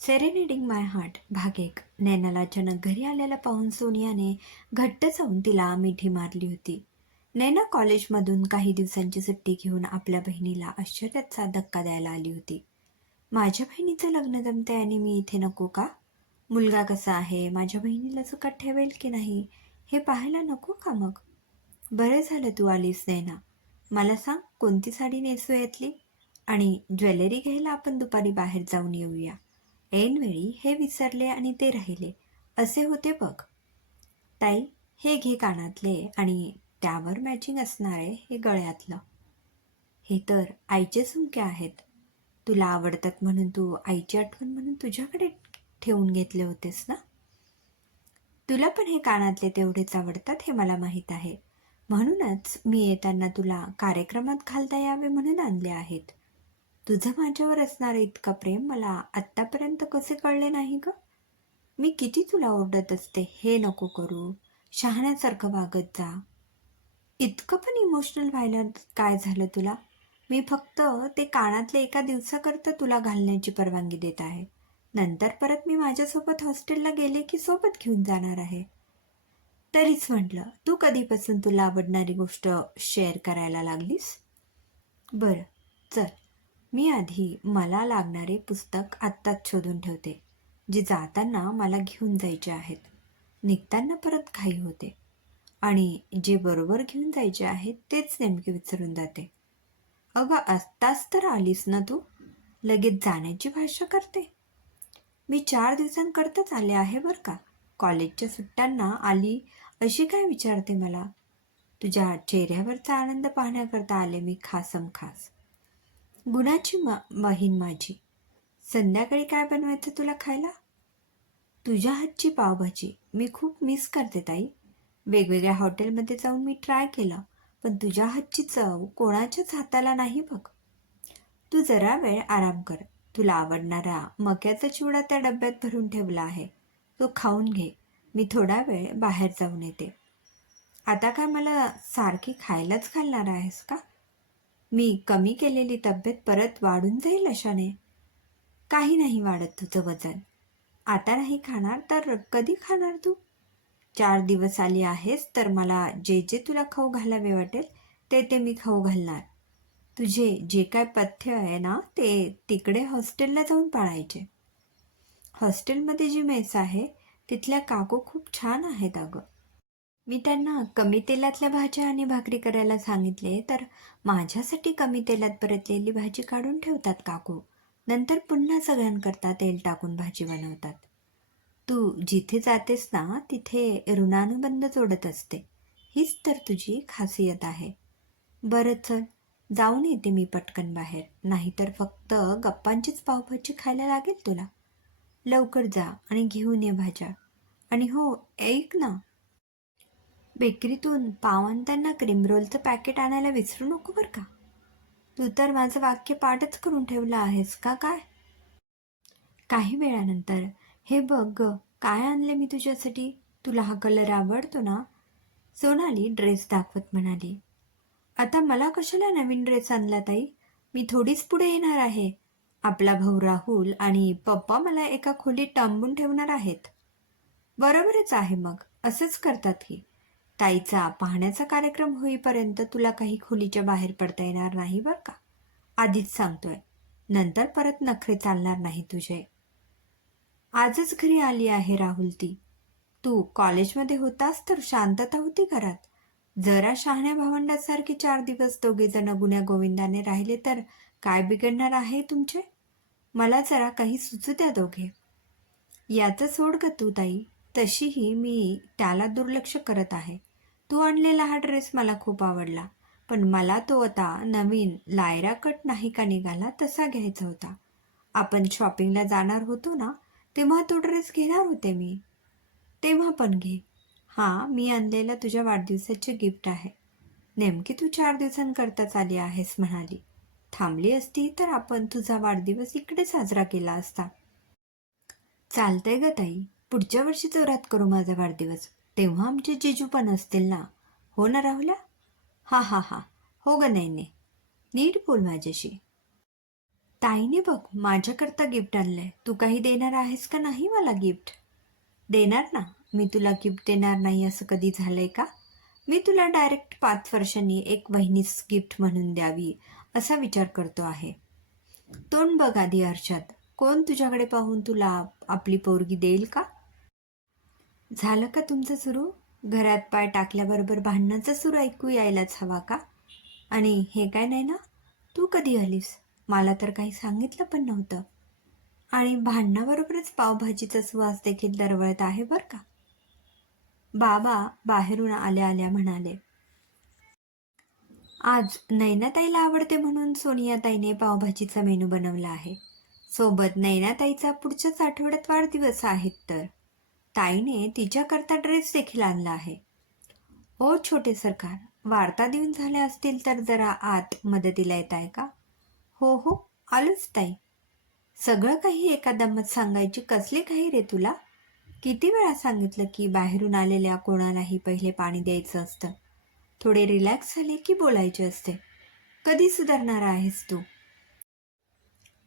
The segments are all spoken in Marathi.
सेरेनेडिंग माय हार्ट भाग एक नैनाला अचानक घरी आलेला पाहून सोनियाने घट्ट जाऊन तिला मिठी मारली होती. नैना कॉलेजमधून काही दिवसांची सुट्टी घेऊन आपल्या बहिणीला आश्चर्याचा धक्का द्यायला आली होती. माझ्या बहिणीचं लग्न जमते आणि मी इथे नको का? मुलगा कसा आहे? माझ्या बहिणीला सुखात ठेवेल की नाही? हे पाहायला नको का मग? बरं झालं तू आलीस नैना. मला सांग कोणती साडी नेसू यातली? आणि ज्वेलरी घ्यायला आपण दुपारी बाहेर जाऊन येऊया. ऐनवेळी हे विसरले आणि ते राहिले. असे होते बघ. ताई हे घे कानातले आणि त्यावर मॅचिंग असणारे हे गळ्यातलं. हे तर आईचे सुमके आहेत. तुला आवडतात म्हणून तू आईची आठवण म्हणून तुझ्याकडे ठेवून घेतले होतेस ना? तुला पण हे कानातले तेवढेच आवडतात हे मला माहीत आहे. म्हणूनच मी येताना तुला कार्यक्रमात घालता यावे म्हणून आणले आहेत. तुझं माझ्यावर असणारं इतकं प्रेम मला आत्तापर्यंत कसे कळले नाही ग? मी किती तुला ओरडत असते हे नको करू. शहाण्यासारखं वागत जा. इतकं पण इमोशनल व्हायला काय झालं तुला? मी फक्त ते कानातले एका दिवसाकरता तुला घालण्याची परवानगी देत आहे. नंतर परत मी माझ्यासोबत हॉस्टेलला गेले की सोबत घेऊन जाणार आहे. तरीच म्हटलं तू कधीपासून तुला आवडणारी गोष्ट शेअर करायला लागलीस? बरं चल. मी आधी मला लागणारे पुस्तक आत्ताच शोधून ठेवते जे जाताना मला घेऊन जायचे आहेत. निघताना परत घाई होते आणि जे बरोबर घेऊन जायचे आहेत तेच नेमके विसरून जाते. अगं आत्ताच तर आलीस ना तू? लगेच जाण्याची भाषा करते? मी चार दिवसांकरताच आले आहे बरं का? कॉलेजच्या सुट्ट्यांना आली अशी काय विचारते मला? तुझ्या चेहऱ्यावरचा आनंद पाहण्याकरता आले मी खासम खास गुणाची मा बहीण माझी. संध्याकाळी काय बनवायचं तुला खायला? तुझ्या हातची पावभाजी. मी खूप मिस करते ताई. वेगवेगळ्या हॉटेलमध्ये जाऊन मी ट्राय केलं पण तुझ्या हातची चव कोणाच्याच हाताला नाही बघ. तू जरा वेळ आराम कर. तुला आवडणारा मक्याचा चिवडा त्या डब्यात भरून ठेवला आहे. तो खाऊन घे. मी थोडा वेळ बाहेर जाऊन येते. आता काय मला सारखी खायलाच घालणार आहेस का? मी कमी केलेली तब्येत परत वाढून जाईल अशाने? काही नाही वाढत तुझं वजन. आता नाही खाणार तर कधी खाणार तू? चार दिवस आली आहेस तर मला जे जे तुला खाऊ घालावे वाटेल ते ते मी खाऊ घालणार. तुझे जे काय पथ्य आहे ना ते तिकडे हॉस्टेलला जाऊन पाळायचे. हॉस्टेलमध्ये जी मेस आहे तिथल्या काकू खूप छान आहेत अगं. मी त्यांना कमी तेलातल्या भाज्या आणि भाकरी करायला सांगितले तर माझ्यासाठी कमी तेलात परतलेली भाजी काढून ठेवतात काकू. नंतर पुन्हा सगळ्यांकरता तेल टाकून भाजी बनवतात. तू जिथे जातेस ना तिथे ऋणानुबंध जोडत असते. हीच तर तुझी खासियत आहे. बरं चल जाऊन येते मी पटकन बाहेर. नाहीतर फक्त गप्पांचीच पावभाजी खायला लागेल तुला. लवकर जा आणि घेऊन ये भाज्या. आणि हो ऐक ना बेकरीतून पावंतांना क्रीमरोलचं पॅकेट आणायला विसरू नको बरं का? तू तर माझं वाक्य पाठच करून ठेवलं आहेस का काय? काही वेळानंतर हे बघ ग काय आणले मी तुझ्यासाठी? तुला हा कलर आवडतो ना? सोनाली ड्रेस दाखवत म्हणाली. आता मला कशाला नवीन ड्रेस आणला ताई? मी थोडीच पुढे येणार आहे. आपला भाऊ राहुल आणि पप्पा मला एका खोलीत टांबून ठेवणार आहेत. बरोबरच आहे मग. असंच करतात की. ताईचा पाहण्याचा कार्यक्रम होईपर्यंत तुला काही खोलीच्या बाहेर पडता येणार नाही बरं का? आधीच सांगतोय. नंतर परत नखरे चालणार नाही तुझे. आजच घरी आली आहे राहुल ती. तू कॉलेजमध्ये होतास तर शांतता होती घरात. जरा शहाण्या भावंडासारखे चार दिवस दोघे जण गुण्या गोविंदाने राहिले तर काय बिघडणार आहे तुमचे? मला जरा काही सुचू द्या दोघे. याचं सोड का तू ताई. तशीही मी त्याला दुर्लक्ष करत आहे. तू आणलेला हा ड्रेस मला खूप आवडला. पण मला तो आता नवीन लायरा कट नाही का निघाला तसा घ्यायचा होता. आपण शॉपिंगला जाणार होतो ना तेव्हा तो ड्रेस घेणार होते मी. तेव्हा पण घे. हां मी आणलेला तुझ्या वाढदिवसाचे गिफ्ट आहे. नेमकी तू चार दिवसांकरताच आली आहेस म्हणाली. थांबली असती तर आपण तुझा वाढदिवस इकडे साजरा केला असता. चालतंय ग ताई. पुढच्या वर्षी जोरात करू माझा वाढदिवस. तेव्हा आमचे जिजू पण असतील ना? हो ना राहुल्या हा हा हा. हो ग नाही नीट बोल माझ्याशी. ताईने बघ माझ्याकरता गिफ्ट आणलंय. तू काही देणार आहेस का नाही मला गिफ्ट? देणार ना. मी तुला गिफ्ट देणार नाही असं कधी झालंय का? मी तुला डायरेक्ट पाच वर्षांनी एक वहिनीस गिफ्ट म्हणून द्यावी असा विचार करतो आहे. तोंड बघ आधी अर्षात कोण तुझ्याकडे पाहून तुला आपली पोरगी देईल का? झालं का तुमचं सुरू? घरात पाय टाकल्याबरोबर भांडणाचा सुरू ऐकू यायलाच हवा का? आणि हे काय नाही ना तू कधी आलीस? मला तर काही सांगितलं पण नव्हतं. आणि भांडणाबरोबरच पावभाजीचा सुवास देखील दरवळत आहे बरं का? बाबा बाहेरून आल्या आल्या म्हणाले आज नैनाताईला आवडते म्हणून सोनियाताईने पावभाजीचा मेनू बनवला आहे. सोबत नैनाताईचा पुढच्याच आठवड्यात वाढदिवस आहेत तर. ताईने तिच्याकरता ड्रेस देखील आणला आहे. ओ छोटे सरकार वार्ता देऊन झाल्या असतील तर जरा आत मदतीला येत आहे का? हो हो आलोच ताई. सगळं काही एका दमत सांगायची कसली काही रे तुला? किती वेळा सांगितलं की बाहेरून आलेल्या कोणालाही पहिले पाणी द्यायचं असतं. थोडे रिलॅक्स झाले की बोलायचे असते. कधी सुधारणार आहेस तू?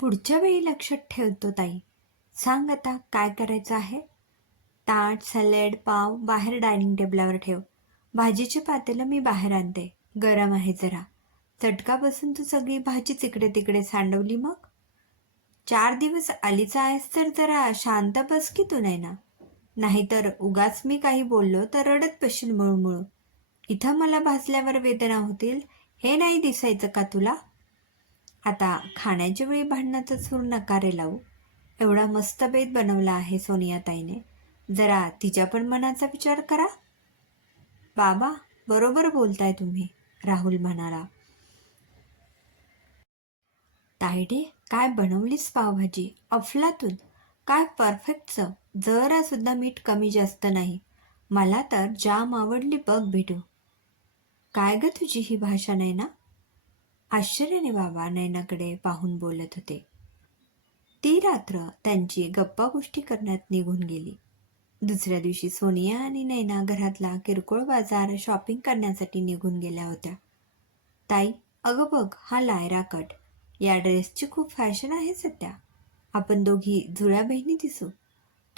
पुढच्या वेळी लक्षात ठेवतो ताई. सांग आता काय करायचं आहे? ताट सॅलेड पाव बाहेर डायनिंग टेबलावर ठेव. भाजीचे पातेलं मी बाहेर आणते. गरम आहे जरा. चटका बसून तू सगळी भाजीच इकडे तिकडे सांडवली मग? चार दिवस आलीच आहेस तर जरा शांत बस की तू नाही ना नाहीतर उगाच मी काही बोललो तर रडत बशील मुळमुळू. इथं मला भाजल्यावर वेदना होतील हे नाही दिसायचं का तुला? आता खाण्याच्या वेळी भांडणाचा सूर नकारे लावू. एवढा मस्त बेत बनवला आहे सोनियाताईने. जरा तिच्या पण मनाचा विचार करा. बाबा बरोबर बोलताय तुम्ही राहुल म्हणाला. तायडे काय बनवलीस पावभाजी? अफलातून? काय परफेक्टचं जरा सुद्धा मीठ कमी जास्त नाही. मला तर जाम आवडली बघ भेटू काय ग तुझी ही भाषा नैना? आश्चर्याने बाबा नैनाकडे पाहून बोलत होते. ती रात्र त्यांची गप्पा गोष्टी करण्यात निघून गेली. दुसऱ्या दिवशी सोनिया आणि नैना घरातला किरकोळ बाजार शॉपिंग करण्यासाठी निघून गेल्या होत्या. ताई अगं बघ हा लायरा कट. या ड्रेसची खूप फॅशन आहे सध्या. आपण दोघी जुळ्या बहिणी दिसू.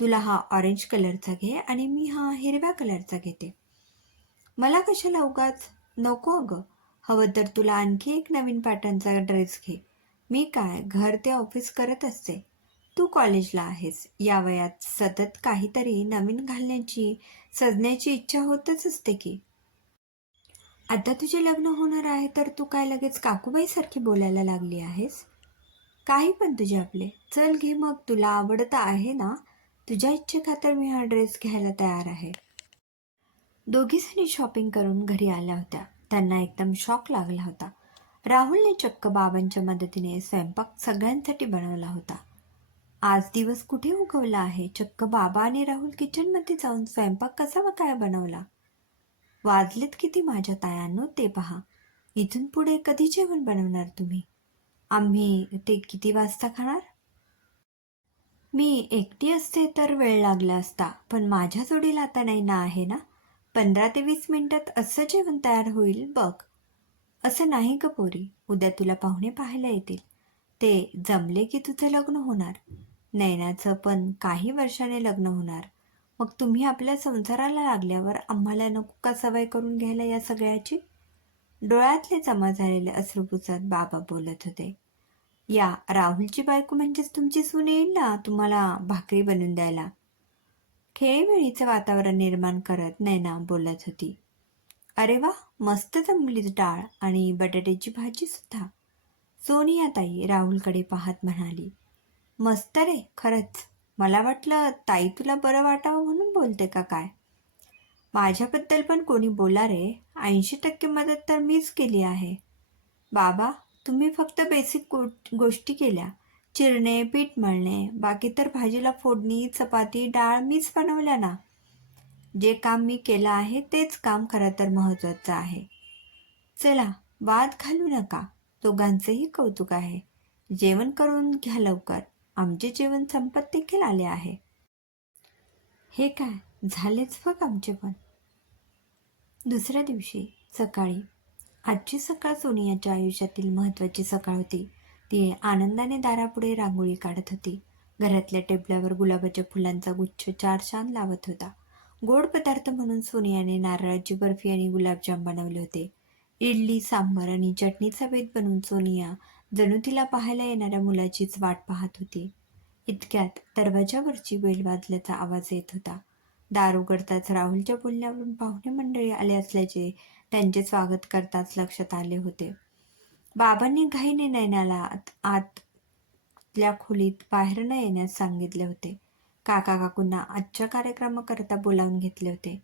तुला हा ऑरेंज कलरचा घे आणि मी हा हिरव्या कलरचा घेते. मला कशाला उगाच? नको अगं. हवं तर तुला आणखी एक नवीन पॅटर्नचा ड्रेस घे. मी काय घर ते ऑफिस करत असते. तू कॉलेजला आहेस. या वयात सतत काहीतरी नवीन घालण्याची सजण्याची इच्छा होतच असते की. आता तुझे लग्न होणार आहे तर तू काय लगेच काकूबाईसारखी बोलायला लागली आहेस? काही पण तुझे आपले. चल घे मग तुला आवडता आहे ना? तुझ्या इच्छेखातर मी हा ड्रेस घ्यायला तयार आहे. दोघीजणी शॉपिंग करून घरी आल्या होत्या. त्यांना एकदम शॉक लागला होता. राहुलने चक्क बाबांच्या मदतीने स्वयंपाक सगळ्यांसाठी बनवला होता. आज दिवस कुठे उगवला आहे? चक्क बाबा आणि राहुल किचनमध्ये जाऊन स्वयंपाक कसा व काय बनवला? वाजलेत किती माझ्या तायांनो? ते पहा. इथून पुढे कधी जेवण बनवणार तुम्ही? आम्ही ते किती वाजता खाणार? मी एकटी असते तर वेळ लागला असता पण माझ्या जोडीला आता नाही ना आहे ना? पंधरा ते वीस मिनिटात असं जेवण तयार होईल बघ. असं नाही ग पोरी. उद्या तुला पाहुणे पाहायला येतील. ते जमले की तुझं लग्न होणार. नैनाचं पण काही वर्षाने लग्न होणार. मग तुम्ही आपल्या संसाराला लागल्यावर आम्हाला नको का सवय करून घ्यायला या सगळ्याची? डोळ्यातले जमा झालेले अश्रुपुसात बाबा बोलत होते. या राहुलची बायको म्हणजेच तुमची सून येईल ना? तुम्हाला भाकरी बनवून द्यायला. खेळीमेळीचं वातावरण निर्माण करत नैना बोलत होती. अरे वा मस्त जमली डाळ आणि बटाट्याची भाजी सुद्धा. सोनियाताई राहुलकडे पाहत म्हणाली. मस्त रे खरंच. मला वाटलं ताई तुला बरं वाटावं म्हणून बोलते का काय? माझ्याबद्दल पण कोणी बोला रे. ऐंशी टक्के मदत तर मीच केली आहे. बाबा तुम्ही फक्त बेसिक गो गोष्टी केल्या. चिरणे पीठ मळणे बाकी तर भाजीला फोडणी चपाती डाळ मीच बनवल्या ना. जे काम मी केलं आहे तेच काम खरं तर महत्त्वाचं आहे. चला वाद घालू नका. दोघांचेही कौतुक आहे. जेवण करून घ्या लवकर. आमचे जेवण संपत देखील आले आहे. हे काय? झालेच बघ आमचे पण. दुसऱ्या दिवशी सकाळी आजची सकाळ सोनियाच्या आयुष्यातील महत्त्वाची सकाळ होती. ती आनंदाने दारापुढे रांगोळी काढत होती. घरातल्या टेबल्यावर गुलाबाच्या फुलांचा गुच्छ चार छान लावत होता. गोड पदार्थ म्हणून सोनियाने नारळाची बर्फी आणि गुलाबजाम बनवले होते. इडली सांबार आणि चटणीचा बेत बनवून सोनिया जणू तिला पाहायला येणाऱ्या मुलाचीच वाट पाहत होती. इतक्यात दरवाजावरची बेल वाजल्याचा आवाज येत होता. दार उघडताच राहुलच्या बोलण्यावरून पाहुणे मंडळी आले असल्याचे त्यांचे स्वागत करताच लक्षात आले होते. बाबांनी घाईने नैनाला आत- आतल्या खोलीत बाहेर न येण्यास सांगितले होते. काका काकूंना आजच्या कार्यक्रमाकरता बोलावून घेतले होते.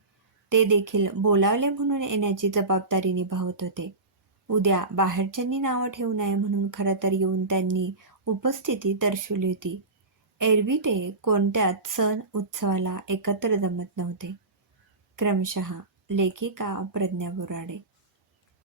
ते देखील बोलावले म्हणून येण्याची जबाबदारी निभावत होते. उद्या बाहेरच्यांनी नावं ठेवू नये म्हणून खरं तर येऊन त्यांनी उपस्थिती दर्शवली होती. एरवी ते कोणत्याच सण उत्सवाला एकत्र जमत नव्हते. क्रमशः लेखिका प्रज्ञा बोराडे